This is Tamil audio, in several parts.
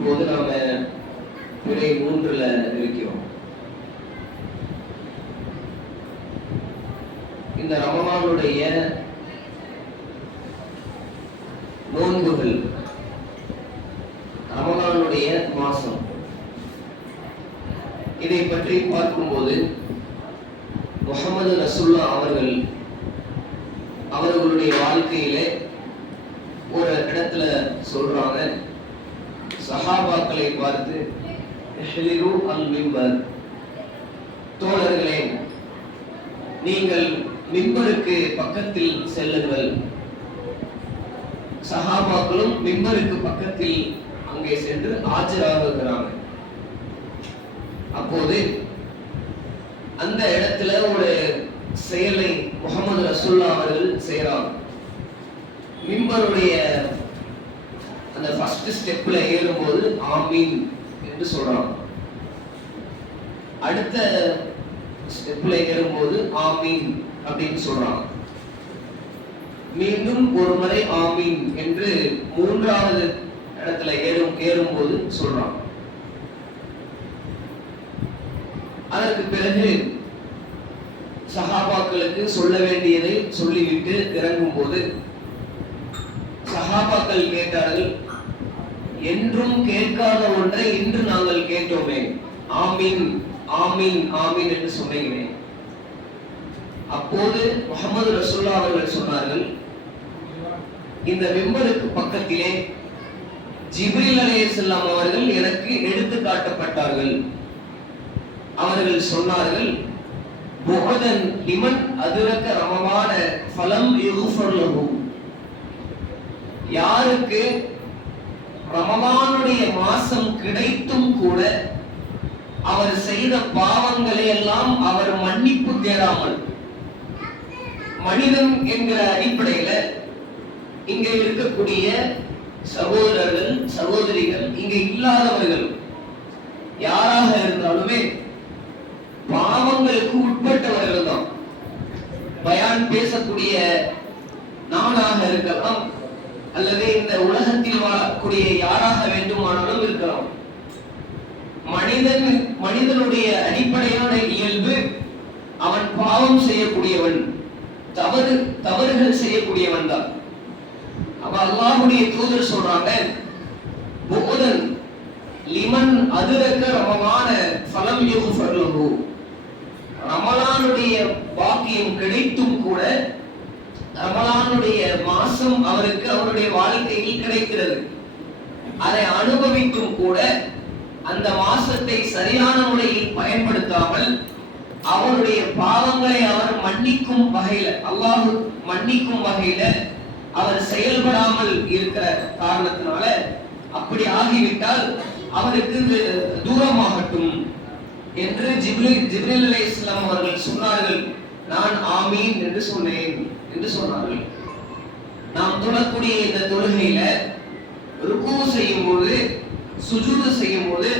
இப்போது நாம பிறை 3ல இருக்கிறோம். இந்த ரமலானுடைய நோன்புகள், ரமலானுடைய மாசம், இதை பற்றி பார்க்கும்போது முஹம்மது ரசூலுல்லாஹ் அவர்களுடைய வாழ்க்கையிலே ஒரு இடத்துல சொல்றாங்க, சஹாபாக்களை பார்த்து, இஹ்லிரு அல் மிம்பர், தோழர்களே நீங்கள் மிம்பருக்கு பக்கத்தில் செல்லுங்கள். சஹாபாக்களும் மிம்பருக்கு பக்கத்தில் அங்கே சென்று ஆஜராகிறாங்க. அப்போது அந்த இடத்துல ஒரு செயலை முஹம்மது ரசூலுல்லாஹ் அவர்கள் செய்யறாங்க. மிம்பருடைய அந்த ஃபர்ஸ்ட் ஸ்டெப்ல ஏறும்போது ஆமீன் என்று சொல்றாங்க. அடுத்த ஸ்டெப்ல ஏறும்போது ஆமீன் அப்படின்னு சொல்றாங்க. மீண்டும் ஒரு முறை ஆமீன் என்று 3வது இடத்துல ஏறும்போது சொல்றாங்க. அதற்கு பிறகு சஹாபாக்களுக்கு சொல்ல வேண்டியதை சொல்லிவிட்டு இறங்கும் போது சஹாபாக்கள் கேட்டார்கள், என்றும் கேட்காத ஒன்றை இன்று நாங்கள் கேட்டோமே, ஆமீன் ஆமீன் ஆமீன் என்று சொன்னீங்களே. அப்போது முஹம்மது ரசூலுல்லாஹ் அவர்கள் சொன்னார்கள், இந்த மிம்பருக்கு பக்கத்திலே ஜிப்ரீல் அலைஹிஸ்ஸலாம் அவர்கள் எனக்கு எடுத்து காட்டப்பட்டார்கள். அவர்கள் சொன்னார்கள், புஹதன் லிமன் அதுரக ரமலான ஃபலம் யுஃபர் லஹு, யாருக்கு ரமலானுடைய மாசம் கிடைத்தும் கூட அவர் செய்த பாவங்களை எல்லாம் அவர் மன்னிப்பு தேடாமல், மனிதன் என்கிற அடிப்படையில இங்க இருக்கக்கூடிய சகோதரர்கள் சகோதரிகள், இங்க இல்லாதவர்கள் யாராக இருந்தாலுமே பாவங்களுக்கு உட்பட்டவர்கள் தான். பயான் பேசக்கூடிய நானாக இருக்கலாம், அல்லது இந்த உலகத்தில் வாழக்கூடிய யாராக வேண்டுமானாலும் இருக்கலாம். மனிதனுடைய அடிப்படையான இயல்பு அவன் பாவம் செய்யக்கூடியவன், தவறுகள் செய்யக்கூடியவன் தான். அப்ப அல்லாஹ்வுடைய தூதர் சொல்றாங்க, புஹதன் லிமன் அதுரக ரமலான ஃபலம் யுஃபர் லஹு, ரமலானுடைய பாக்கியம் கிடைத்தும் கூட ரமலானுடைய மாசம் அவருக்கு அவருடைய வாழ்க்கையில் கிடைக்கிறது, அதை அனுபவித்தும் கூட அந்த மாசத்தை சரியான முறையில் பயன்படுத்தாமல் அவருடைய பாவங்களை அவர் மன்னிக்கும் வகையில, அல்லாஹ் மன்னிக்கும் வகையில அவர் செயல்படாமல் இருக்கிற காரணத்தினால அப்படி ஆகிவிட்டால் அவருக்கு தூரமாகட்டும் என்று ஜிப்ரீல் அலைஹிஸ்ஸலாம் அவர்கள் சொன்னார்கள். நான் ஆமீன் என்று சொன்னேன் என்று சொன்னார்கள். நாம் தொழக்கூடிய இந்த தொழுகையில ருக்கு செய்யும் போது, சுஜூது செய்யும் போது,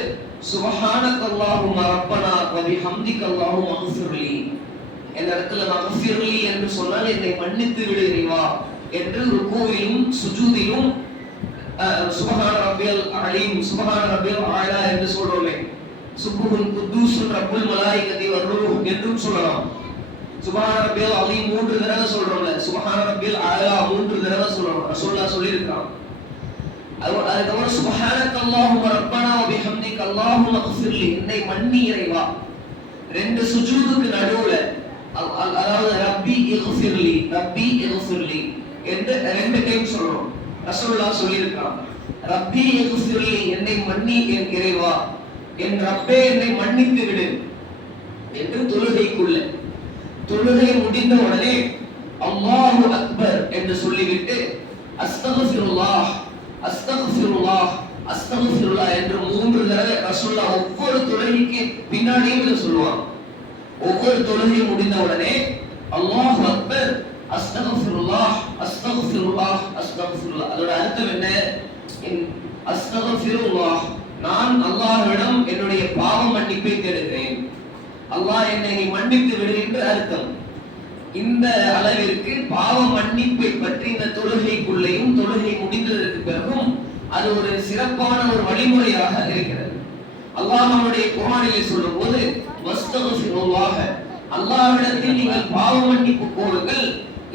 சுப்ஹானக அல்லாஹும்ம ரப்பனா வ பிஹம்திக அல்லாஹும்ம அக்ஃபிர்லி, இந்த இடத்துல அக்ஃபிர்லி என்று சொன்னால் என்னை மன்னித்து விடு இறைவா என்று ருக்குவிலும் சுஜூதிலும் சுப்ஹான ரப்பியல் அலீம் சுப்ஹான ரப்பியல் ஆலா என்று சொல்றோமே, சுப்ஹுன் குத்தூஸுன் ரப்புல் மலாயிகத்தி வர்ரூஹ் என்றும் சொல்லலாம். சுப்ஹான ரப்பியல் அலீம் 3 தடவை சொல்றோம்ல, சுப்ஹான ரப்பியல் ஆலா 3 தடவை சொல்றோம். ரசூலுல்லாஹ் சொல்லி இருக்காங்க. அதுக்கப்புறம் சுப்ஹானக அல்லாஹும்ம ரப்பனா வ பிஹம்திக அல்லாஹும்ம அக்ஃபிர்லி, என்னை மன்னி இறைவா. 2 சுஜூதுக்கு நடுவுல அதாவது ரப்பி இக்ஃபிர்லி ரப்பி இக்ஃபிர்லி என்று 2 டைம் சொல்றோம். ரசூலுல்லாஹ் சொல்லி இருக்காங்க, ரப்பி இக்ஃபிர்லி, என்னை மன்னி என் இறைவா, என் ரப்பே என்னை மன்னித்து விடு என்று தொழுகைக்குள்ள. தொழுகை முடிந்த உடனே அல்லாஹு அக்பர் என்று சொல்லிவிட்டு அஸ்தக்ஃபிருல்லாஹ் அஸ்தக்ஃபிருல்லாஹ் அஸ்தக்ஃபிருல்லாஹ் என்று 3 தடவை ரசூலுல்லாஹ் ஒவ்வொரு தொழுகைக்கு பின்னாடியும் இதை சொல்லுவாங்க. ஒவ்வொரு தொழுகை முடிந்த உடனே அல்லாஹு அக்பர் அஸ்தக்ஃபிருல்லாஹ் அஸ்தக்ஃபிருல்லாஹ் அஸ்தக்ஃபிருல்லாஹ். அதோட அர்த்தம் என்ன? அஸ்தக்ஃபிருல்லாஹ், நான் அல்லாஹ்விடம் என்னுடைய பாவ மன்னிப்பை தேடுகிறேன், அல்லாஹ் என்னை நீ மன்னித்து விடு என்று அர்த்தம். இந்த அளவிற்கு பாவ மன்னிப்பை பற்றி இந்த தொழுகைக்குள்ளேயும் தொழுகை முடிந்ததற்கு பிறகும் அது ஒரு சிறப்பான ஒரு வழிமுறையாக இருக்கிறது. அல்லாஹ் அவனுடைய குர்ஆனிலே சொல்லும்போது வஸ்தக்ஃபிருல்லாஹ, அல்லாஹ்விடத்தில் நீங்கள் பாவ மன்னிப்பு கோருங்கள்,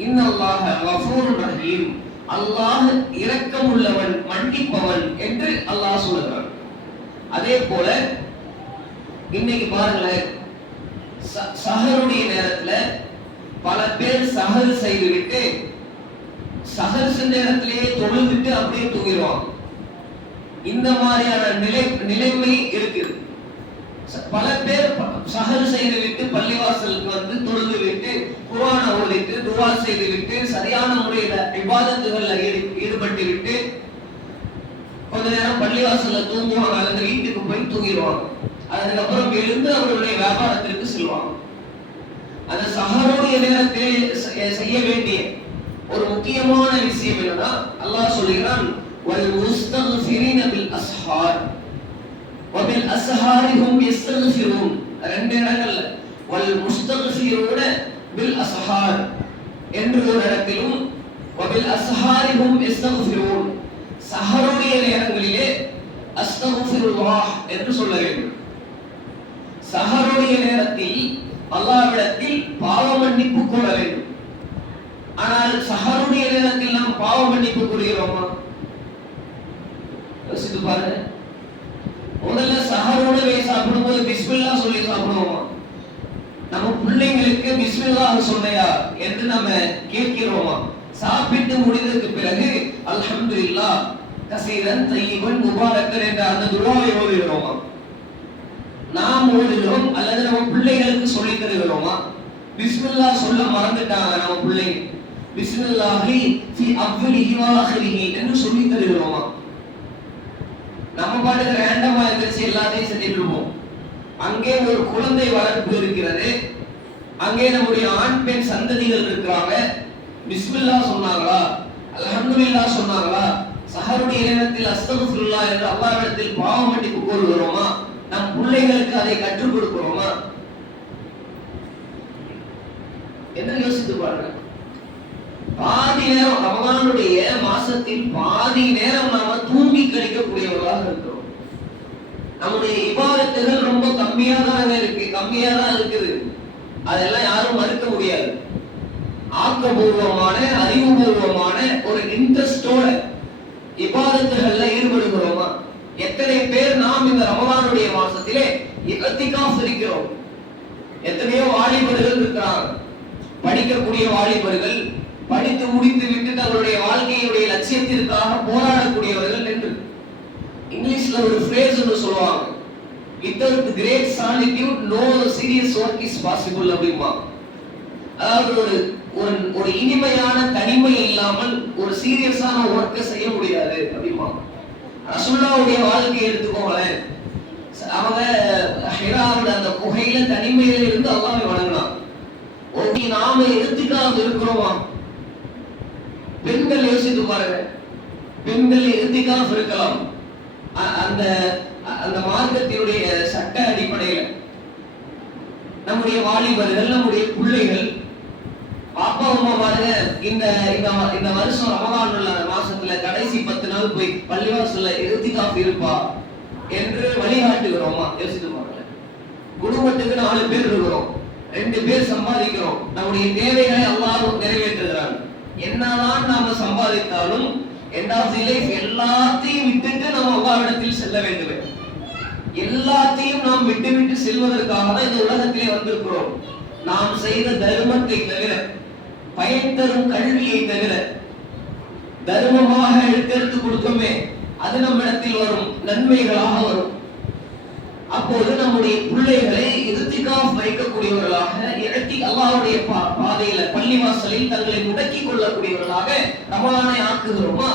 இன்னல்லாஹ கஃபூருர் ரஹீம், அல்லாஹ் இரக்கமுள்ளவன் மன்னிப்பவன் என்று அல்லாஹ் சொல்கிறான். அதே போல இன்னைக்கு பாருங்களேன், சஹருடைய நேரத்துல பல பேர் சஹர் செய்துவிட்டு சஹர் நேரத்திலேயே தொழுதுட்டு அப்படியே தூங்கிடுவாங்க. இந்த மாதிரியான நிலைமை இருக்கு. பல பேர் சஹர் செய்து விட்டு பள்ளிவாசலுக்கு வந்து தொழுது விட்டு குர்ஆனை ஓதிட்டு துஆ செய்து விட்டு சரியான முறையில இபாதத்துகள்ல ஈடுபட்டு விட்டு கொஞ்ச நேரம் பள்ளிவாசல்ல தூங்குவாங்க, அல்லது வீட்டுக்கு போய் தூங்கிடுவாங்க. அதுக்கப்புறம் எழுந்து அவர்களுடைய வியாபாரத்திற்கு செல்வாங்க. அந்த சஹருடைய நேரத்தில் செய்ய வேண்டிய ஒரு முக்கியமான விஷயம் என்னன்னா, அல்லாஹ் சொல்கிறான் வல் முஸ்தக்ஃபிரீன பில் அஸ்ஹார் வபில் அஸ்ஹாரி ஹும் யஸ்தக்ஃபிரூன். ரெண்டு இடங்கள்ல வல் முஸ்தக்ஃபிரூன பில் அஸ்ஹார் என்று ஒரு இடத்திலும் வபில் அஸ்ஹாரி ஹும் யஸ்தக்ஃபிரூன், சஹருடைய நேரங்களிலே அஸ்தக்ஃபிருல்லாஹ் என்று சொல்ல வேண்டும். சஹருடைய நேரத்தில் அல்லாஹ்விடத்தில் பாவ மன்னிப்பு கோர வேண்டும். ஆனால் சஹருடைய நேரத்தில் நாம் பாவ மன்னிப்பு கோருகிறோமா? யோசித்து பாருங்க. முதல்ல சஹர் உணவை சாப்பிடும்போது பிஸ்மில்லாஹ் சொல்லி சாப்பிடுவோமா? நம்ம பிள்ளைங்களுக்கு பிஸ்மில்லாஹ் சொன்னையா என்று நம்ம கேட்கிறோமா? சாப்பிட்டு முடிந்ததுக்கு பிறகு அல்ஹம்துலில்லாஹ் கஸீரன் தய்யிபன் முபாரக்கன் என்ற அந்த துஆவை ஓதுகிறோமா? நாம் ஓதுகிறோம் அல்லது நம்ம பிள்ளைகளுக்கு சொல்லி தருகிறோமா? பிஸ்மில்லாஹ் சொல்ல மறந்துட்டாங்க நம்ம பிள்ளைங்க, பிஸ்மில்லாஹி ஃபி அவ்வலிஹி வ ஆஹிரிஹி என்று சொல்லி தருகிறோமா? நம்ம பாட்டுக்கு ரேண்டமா எந்திரிச்சு எல்லாத்தையும் செஞ்சுட்டு இருப்போம். அங்கே ஒரு குழந்தை வளர்ப்பு இருக்கிறது, அங்கே நம்முடைய ஆண் பெண் சந்ததிகள் இருக்கிறாங்க. பிஸ்மில்லாஹ் சொன்னாங்களா, அல்ஹம்துலில்லாஹ் சொன்னாங்களா, சஹருடைய நேரத்தில் அஸ்தக்ஃபிருல்லாஹ் என்று அல்லாஹ்விடத்தில் பாவ மன்னிப்பு கோருகிறோமா? நம் பிள்ளைகளுக்கு அதை கற்றுக் கொடுக்கிறோமா என்று யோசித்து பாருங்க. பாதி நேரம் ரமலானுடைய மாசத்தில் பாதி நேரம் நாம தூங்கி கழிக்கக்கூடியவர்களாக இருக்கிறோம். நம்முடைய இபாதத்துகள் ரொம்ப கம்மியா தான் இருக்குது. அதெல்லாம் யாரும் மறுக்க முடியாது. ஆக்கபூர்வமான அறிவுபூர்வமான ஒரு இன்ட்ரெஸ்டோட இபாதத்துகள்ல ஈடுபடுகிறோமா? எத்தனை பேர் நாம் இந்த ரமலானுடைய மாசத்திலே இஅ்திகாஃப் இருக்கிறோம்? எத்தனையோ வாலிபர்கள் இருக்கிறாங்க, படிக்கக்கூடிய வாலிபர்கள், படித்து முடித்து விட்டு தங்களுடைய வாழ்க்கையுடைய லட்சியத்திற்காக போராடக்கூடியவர்கள் என்று இங்கிலீஷ்ல ஒரு ஃப்ரேஸ் ஒன்று சொல்லுவாங்க, without great solitude no serious work is possible அப்படிமா. அதாவது ஒரு இனிமையான தனிமை இல்லாமல் ஒரு சீரியஸான ஒர்க்கை செய்ய முடியாது அப்படிமா. ரசூலுல்லாஹ்வுடைய வாழ்க்கையை எடுத்துக்கோங்களேன். அவங்க ஹிராவுடைய அந்த குகையில தனிமையில இருந்து அல்லாஹ்வை வணங்கினாங்க. நாம இஅ்திகாஃப் இருக்கிறோமா? பெண்கள் யோசித்து பாருங்க. பெண்கள் இஅ்திகாஃப் இருக்கலாம். அந்த அந்த மார்க்கத்தினுடைய சட்ட அடிப்படையில் நம்முடைய வாலிபர்கள், நம்முடைய பிள்ளைகள், அப்பா அம்மா பாருங்க, இந்த வருஷம் ரமலான் உள்ள மாசத்துல கடைசி 10 நாள் போய் பள்ளிவாசல்ல இஅ்திகாஃப் இருப்பா என்று வழிகாட்டுகிறோமா? யோசித்து பாருங்க. குடும்பத்துக்கு 4 பேர் இருக்கிறோம், 2 பேர் சம்பாதிக்கிறோம், நம்முடைய தேவைகளை அல்லாஹ் நிறைவேற்றுகிறான். என்னதான் நாம சம்பாதித்தாலும் எண்ட் ஆஃப் தி லைஃப் எல்லாத்தையும் விட்டுட்டு நம்ம அல்லாஹ்விடத்தில் செல்ல வேண்டும். எல்லாத்தையும் நாம் விட்டு செல்வதற்காக தான் இந்த உலகத்திலே வந்திருக்கிறோம். நாம் செய்த தர்மத்தை தவிர, பயன் தரும் கல்வியை தவிர, தர்மமாக எடுத்து கொடுத்தோமே அது நம்மிடத்தில் வரும் நன்மைகளாக வரும். அப்போது நம்முடைய பிள்ளைகளை இஅ்திகாஃப் வைக்கக்கூடியவர்களாக, அல்லாஹ்வுடைய பாதையில பள்ளிவாசலில் தங்களை முடக்கிக் கொள்ளக்கூடியவர்களாக ரமலானை ஆக்குகிறோமா?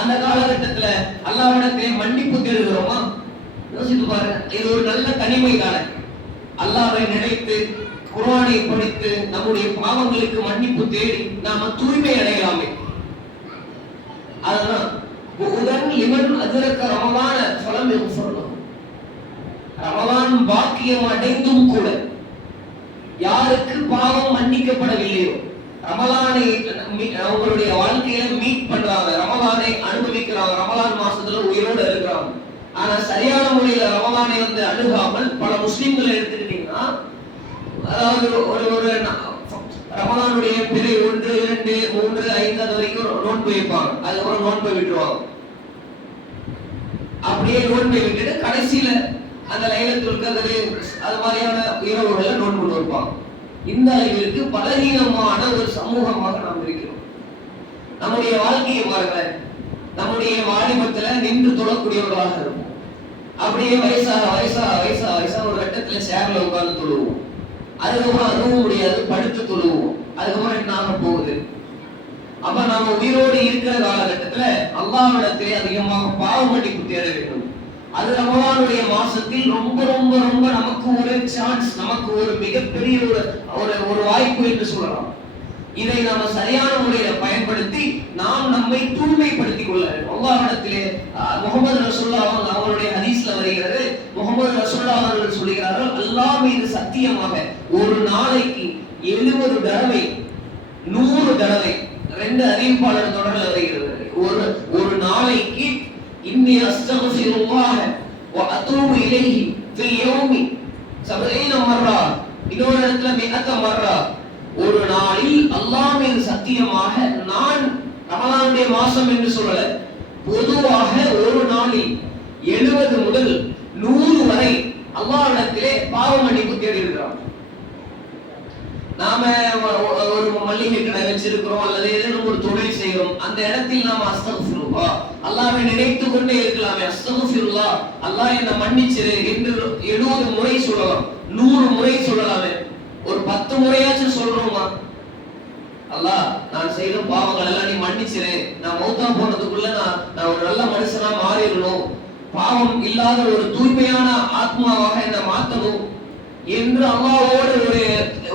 அந்த காலகட்டத்துல அல்லாஹ்விடத்திலே மன்னிப்பு தேடுகிறோமா? யோசித்து பாருங்க. இது ஒரு நல்ல தனிமை தானே. அல்லாஹ்வை நினைத்து குர்ஆனை படித்து நம்முடைய பாவங்களுக்கு மன்னிப்பு தேடி நாம தூய்மை அடையலாமே. அதுதான் உடன் லிமன் அஜரக ரமலான ஃபலம் யக்ஃபர்லஹு. ரமலான் பாக்கியம் அடைந்தும் கூட யாருக்கு பாவம் மன்னிக்கப்படவில்லையோ, ரமலானை அவங்களுடைய வாழ்க்கையில மீட் பண்றாங்க, ரமலானை அனுபவிக்கிறாங்க, ரமலான் மாசத்துல ஆனா சரியான முறையில ரமலானை வந்து அணுகாமல் பல முஸ்லிம்களை எடுத்துக்கிட்டீங்கன்னா, அதாவது ஒரு ஒரு ரமலானுடைய பிறை 1, 2, 3, 5 அது வரைக்கும் நோன்பு வைப்பாங்க. அதுக்கப்புறம் நோன்பை விட்டுருவாங்க. அப்படியே நோன்பை விட்டுட்டு கடைசியில அந்த லைலத்துல் கத்ர் அது மாதிரியான இரவுகளை நோன்பு நோற்பாங்க. இந்த அளவிற்கு பலகீனமான ஒரு சமூகமாக நாம் இருக்கிறோம். நம்முடைய வாழ்க்கையை பாருங்க, நம்முடைய வாலிபத்துல நின்று தொழக்கூடியவர்களாக இருக்கும். அப்படியே வயசாக வயசாக வயசாக வயசாக ஒரு கட்டத்துல சேர்ல உட்கார்ந்து தொழுவோம். அதுக்கப்புறம் அதுவும் முடியாது, படுத்து தொழுவோம். அதுக்கப்புறம் என்ன ஆக போகுது? அப்ப நாம உயிரோடு இருக்கிற காலகட்டத்துல அல்லாஹ்விடத்திலே அதிகமாக பாவ மன்னிப்பு தேட வேண்டும். அது ரமலானுடைய மாசத்தில் ரொம்ப ரொம்ப ரொம்ப நமக்கு ஒரு சான்ஸ், நமக்கு ஒரு மிகப்பெரிய ஒரு வாய்ப்பு என்று சொல்லலாம். இதை நாம சரியான முறையில பயன்படுத்தி நாம் நம்மை தூய்மைப்படுத்திக் கொள்ள வேண்டும். அல்லாஹ்விடத்திலே முஹம்மது ரசூலுல்லாஹ் அவர்களுடைய ஹதீஸ்ல வருகிறது, முஹம்மது ரசூலுல்லாஹ் அவர்கள் சொல்கிறார்கள், அல்லாஹ் மீது சத்தியமாக ஒரு நாளைக்கு 70 தடவை 100 தடவை, 2 அறிவிப்பாளர் தொடர்ல வருகிறது, ஒரு நாளைக்கு இன்னி அஸ்தக்ஃபிருல்லாஹ வ அதூபு இலைஹி ஃபில் யௌமி 70 மர்ரா, இன்னொரு இடத்துல 100 மர்ரா, ஒரு நாளில் அல்லாஹ் மீது சத்தியமாக நான், ரமலானுடைய மாசம் என்று சொல்லல, பொதுவாக ஒரு நாளில் 70 முதல் 100 வரை அல்லாஹ்விடத்திலே பாவ மன்னிப்பு தேடி இருக்கிறோம். நாம ஒரு மல்லிகை கடை வச்சிருக்கிறோம் அல்லது ஏதேனும் ஒரு தொழில் செய்கிறோம், அந்த இடத்தில் நாம அஸ்தக்ஃபிருல்லாஹ் அல்லாஹ்வை நினைத்து கொண்டே இருக்கலாமே. அஸ்தக்ஃபிருல்லாஹ் அல்லாஹ் என்னை மன்னிச்சிரு என்று 70 முறை சொல்லலாம், 100 முறை சொல்லலாமே. ஒரு 10 முறையாச்சும் சொல்றோமா, அல்லாஹ் நான் செய்த பாவங்கள் எல்லாம் நீ மன்னிச்சிரு, நான் மௌத்தா போனதுக்குள்ள நான் ஒரு நல்ல மனுஷனா மாறிடணும், பாவம் இல்லாத ஒரு தூய்மையான ஆத்மாவாக என்னை மாற்றணும் என்று அல்லாஹ்வோடு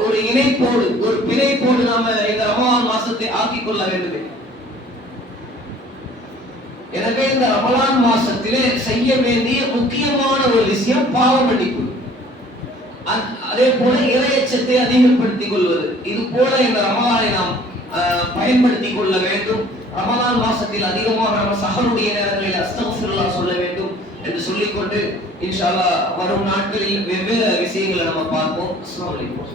ஒரு இணைப்போடு ஒரு பிணைப்போடு நாம இந்த ரமலான் மாசத்தை ஆக்கிக் கொள்ள வேண்டும். எனவே இந்த ரமலான் மாசத்திலே செய்ய வேண்டிய முக்கியமான ஒரு விஷயம் பாவ மன்னிப்பு. அதே போல இறையச்சத்தை அதிகப்படுத்திக் கொள்வது. இது போல இந்த ரமலானை நாம் பயன்படுத்திக் கொள்ள வேண்டும். ரமலான் மாசத்தில் அதிகமாக நம்ம சஹருடைய நேரங்களில் அஸ்தக்ஃபிருல்லாஹ் சொல்ல வேண்டும் என்று சொல்லிக்கொண்டு இன்ஷா அல்லாஹ் வரும் நாட்களில் வெவ்வேறு விஷயங்களை நம்ம பார்ப்போம். அஸ்ஸலாமு அலைக்கும்.